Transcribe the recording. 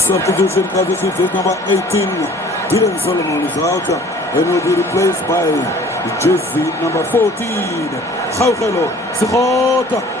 Substitution position is number 18. Dylan Solomon is out and will be replaced by jersey number 14. Gaugelo, Sichota.